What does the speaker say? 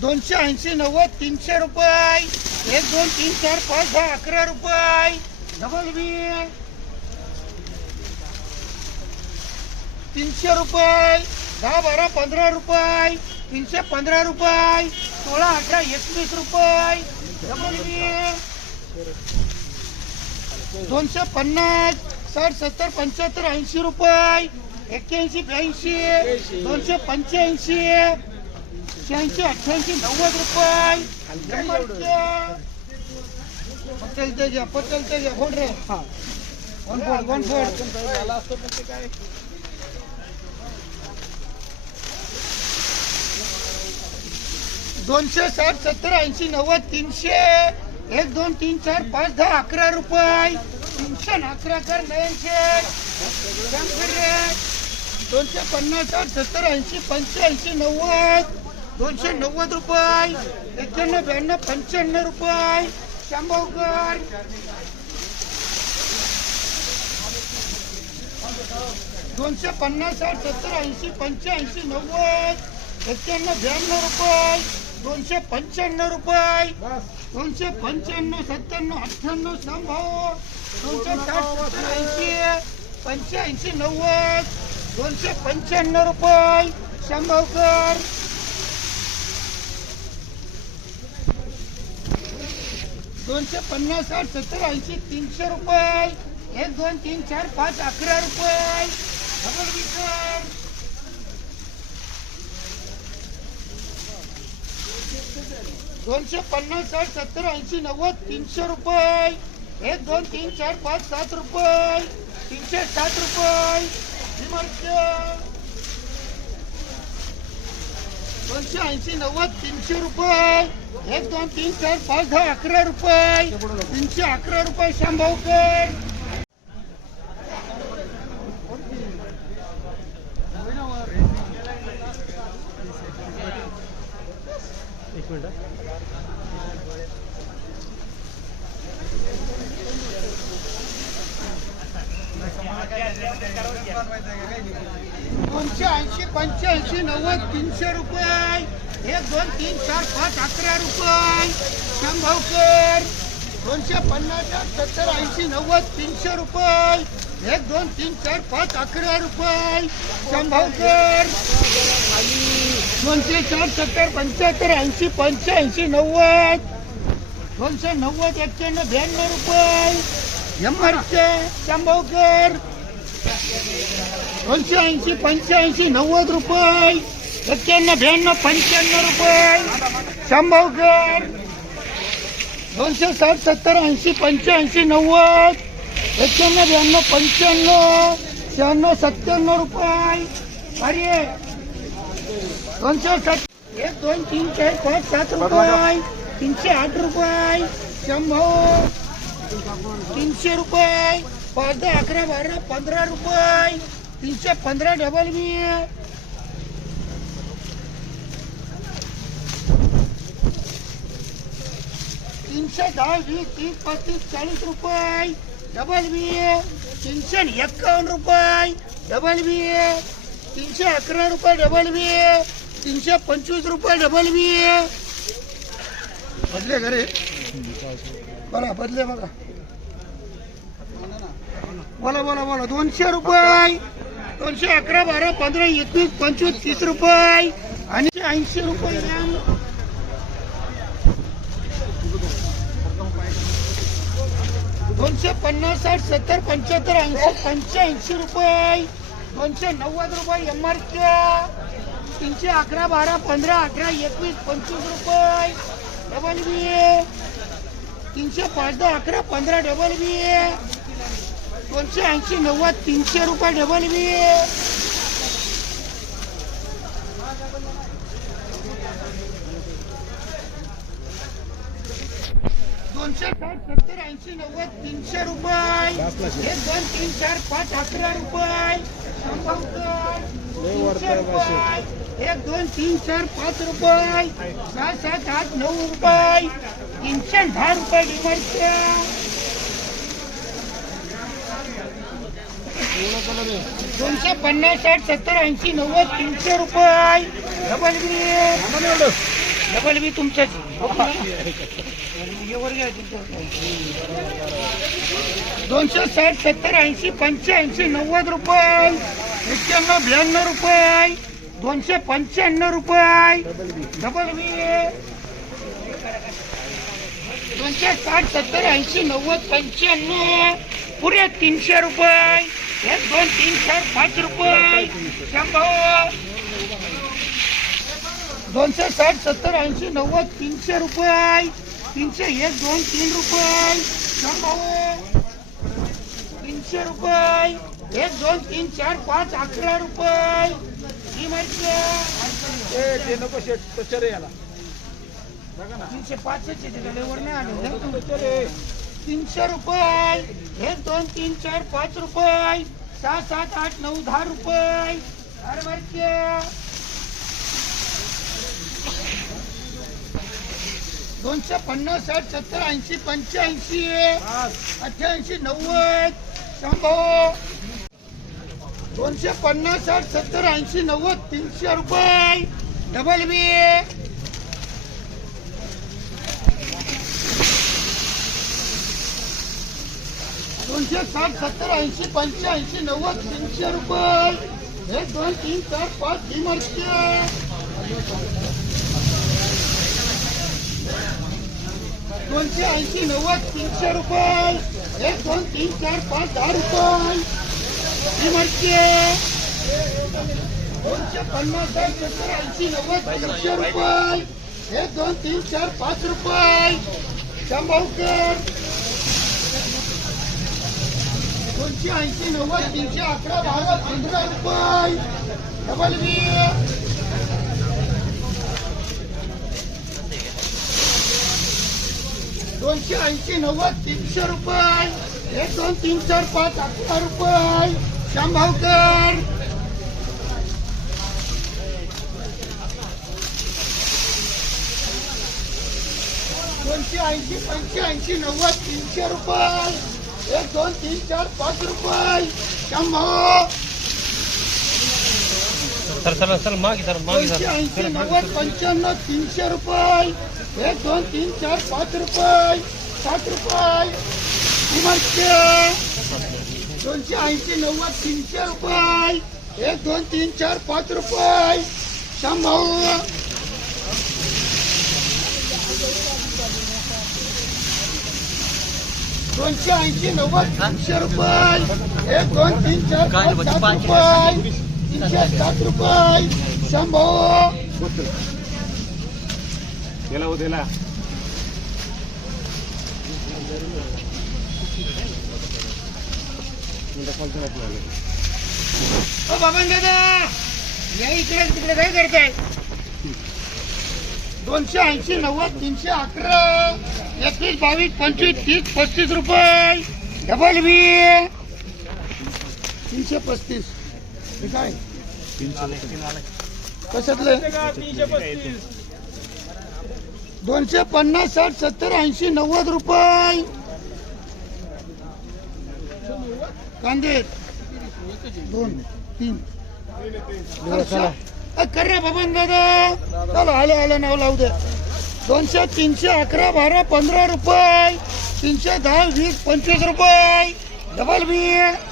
दोनशे ऐंशी नव्वद तीनशे रुपये. एक दोन तीन चार पाच दहा अकरा रुपये. डबल मी तीनशे रुपये. दहा बारा पंधरा रुपये. तीनशे पंधरा रुपये. सोळा अठरा एकवीस रुपये. डबल मी दोनशे पन्नास, साठ, सत्तर, पंच्याहत्तर, ऐंशी रुपये, एक्क्याऐंशी, ब्याऐंशी, दोनशे पंच्याऐंशी, शहाऐंशी नव्वद रुपये. पटेल ते घ्या कोण रे. फोड वन फोड साठ, सत्तर, ऐंशी, नव्वद, तीनशे एक दोन तीन चार पाच दहा अकरा रुपये. तीनशे अकरा कर नयनशे दोनशे पन्नास साठ सत्तर ऐंशी पंच्याऐंशी नव्वद. दोनशे नव्वद रुपये. एक्क्याण्णव ब्याण्णव पंच्याण्णव रुपये. शंभरकर दोनशे पन्नास साठ सत्तर ऐंशी पंच्याऐंशी नव्वद. एक्क्याण्णव ब्याण्णव रुपये. दोनशे पंच्याण्णव रुपये. दोनशे पंच्याण्णव सत्त्याण्णव अठ्ठ्याण्णव शंभर. दोनशे साठ ऐंशी. पंच्याऐंशी नव्वद. दोनशे पंच्याण्णव रुपये. शंभरकर दोनशे पन्नास साठ सत्तर ऐंशी तीनशे रुपये. एक दोन तीन चार पाच अकरा रुपये. डबल विकर दोनशे पन्नास साठ सत्तर ऐंशी नव्वद तीनशे रुपये. एक दोन तीन चार पाच सात रुपये. तीनशे सात रुपये. दोनशे ऐंशी नव्वद तीनशे रुपये. एक दोन तीन चार पाच दहा अकरा रुपये. तीनशे अकरा रुपये शंभावकर दोनशे ऐंशी पंच्याऐंशी नव्वद तीनशे रुपये. एक दोन तीन चार पाच अकरा रुपये. शंभावकर दोनशे पन्नास सत्तर ऐंशी नव्वद तीनशे रुपये. एक दोन तीन चार पाच अकरा रुपये. शंभावकर दोनशे चार सत्तर पंच्याहत्तर ऐंशी पंच्याऐंशी नव्वद. दोनशे नव्वद एक्क्याण्णव ब्याण्णव रुपये. शंभवकर शंभावकर दोनशे ऐंशी पंच्याऐंशी नव्वद रुपये. एक्क्याण्णव ब्याण्णव पंच्याण्णव रुपये. शंभरकर. दोनशे साठ सत्तर ऐंशी पंच्याऐंशी नव्वद. एक्क्याण्णव ब्याण्णव पंच्याण्णव. शहाण्णव सत्त्याण्णव रुपये. अरे. दोनशे साठ. एक दोन तीन चार पाच सात रुपये. तीनशे आठ रुपये. शंभर. तीनशे रुपये. पाच दहा अकरा बारा पंधरा रुपये. तीनशे पंधरा डबल मी. तीनशे दहा वीस तीस पस्तीस चाळीस रुपये. डबल बी तीनशे एक्कावन्न रुपये. डबल बी तीनशे अकरा रुपये डबल बी तीनशे पंचवीस रुपये डबल बी बदले घरे. बघा बदले बघा. बोला बोला बोला. दोनशे रुपये. दोनशे अकरा बारा पंधरा एकवीस पंचवीस तीस रुपये. आणि ऐंशी रुपये दोनशे पन्नास साठ सत्तर पंच्याहत्तर ऐंशी पंच्याऐंशी रुपये. दोनशे नव्वद रुपये एम आर तीनशे अकरा बारा पंधरा अठरा एकवीस पंचवीस रुपये. डबल बी तीनशे पाच दहा अकरा पंधरा डबल बी दोनशे ऐंशी नव्वद तीनशे रुपये डबल बी दोनशे साठ सत्तर ऐंशी नव्वद तीनशे रुपये. एक दोन तीन चार पाच अकरा रुपये. तीनशे रुपये. एक दोन तीन चार पाच रुपये. सहा सात आठ नऊ रुपये. तीनशे दहा रुपये डिमांडच्या दोनशे पन्नास साठ सत्तर ऐंशी नव्वद तीनशे रुपये. डबल बी. डबल बी तुमच्याच तुमचं. दोनशे साठ सत्तर ऐंशी पंच्याऐंशी नव्वद रुपये. एक्क्याण्णव ब्याण्णव रुपये. दोनशे पंच्याण्णव रुपये. Double B. दोनशे साठ सत्तर ऐंशी नव्वद पंच्याण्णव. पुरे तीनशे रुपये. एक दोन तीन चार पाच रुपये. शंभर. दोनशे साठ सत्तर ऐंशी नव्वद तीनशे रुपये. तीनशे एक दोन तीन रुपये. शंभर. तीनशे रुपये. एक दोन तीन चार पाच अकरा रुपये. ही माहिती तीनशे पाचशे वर नाही आले. तीनशे रुपये हे दोन तीन चार पाच रुपये सहा सात आठ नऊ दहा रुपये. दोनशे पन्नास साठ सत्तर ऐंशी पंच्याऐंशी अठ्ठ्याऐंशी नव्वद शंभर. दोनशे पन्नास साठ सत्तर ऐंशी नव्वद तीनशे रुपये. Double B. दोनशे साठ सत्तर ऐंशी पंच्याऐंशी नव्वद तीनशे रुपये. एक दोन तीन चार पाच ही मार्के दोनशे ऐंशी नव्वद तीनशे रुपये. एक दोन तीन चार पाच दहा रुपये. ही मार्के दोनशे पन्नास साठ सत्तर ऐंशी नव्वद तीनशे रुपये. एक दोन तीन चार पाच रुपये. शंभरकर दोनशे ऐंशी नव्वद तीनशे अकरा बारा पंधरा रुपये. डबल बी दोनशे ऐंशी नव्वद तीनशे रुपये. एक दोन तीन चार पाच अकरा रुपये. शंभावकर दोनशे ऐंशी पंच्याऐंशी नव्वद तीनशे रुपये. एक दोन तीन चार पाच रुपये. शंभर सर चला चल मागे सर मागे दोनशे सर ऐंशी नव्वद पंच्याण्णव तीनशे रुपये. एक दोन तीन चार पाच रुपये. साठ रुपये. इमारते दोनशे ऐंशी नव्वद तीनशे रुपये. एक दोन तीन चार पाच रुपये. शंभर दोनशे ऐंशी नव्वद तीनशे रुपये. एक दोन तीन चार पाच सात रुपये. तीनशे सात रुपये. शंभर गेला हो दिला ओ बाबा दादा. या इकडे तिकडे काय करताय? दोनशे ऐंशी नव्वद तीनशे अकरा. एकवीस बावीस पंचवीस तीस पस्तीस रुपये. डबल बी तीनशे पस्तीस. हे काय? कशातलं? दोनशे पन्नास साठ सत्तर ऐंशी नव्वद रुपये. कांदे. दोन तीन. कर रे बाबा दादा चला आलं आलं नाव लावू दे. दोनशे तीनशे अकरा बारा पंधरा रुपये. तीनशे दहा वीस पंचवीस रुपये. डबल बी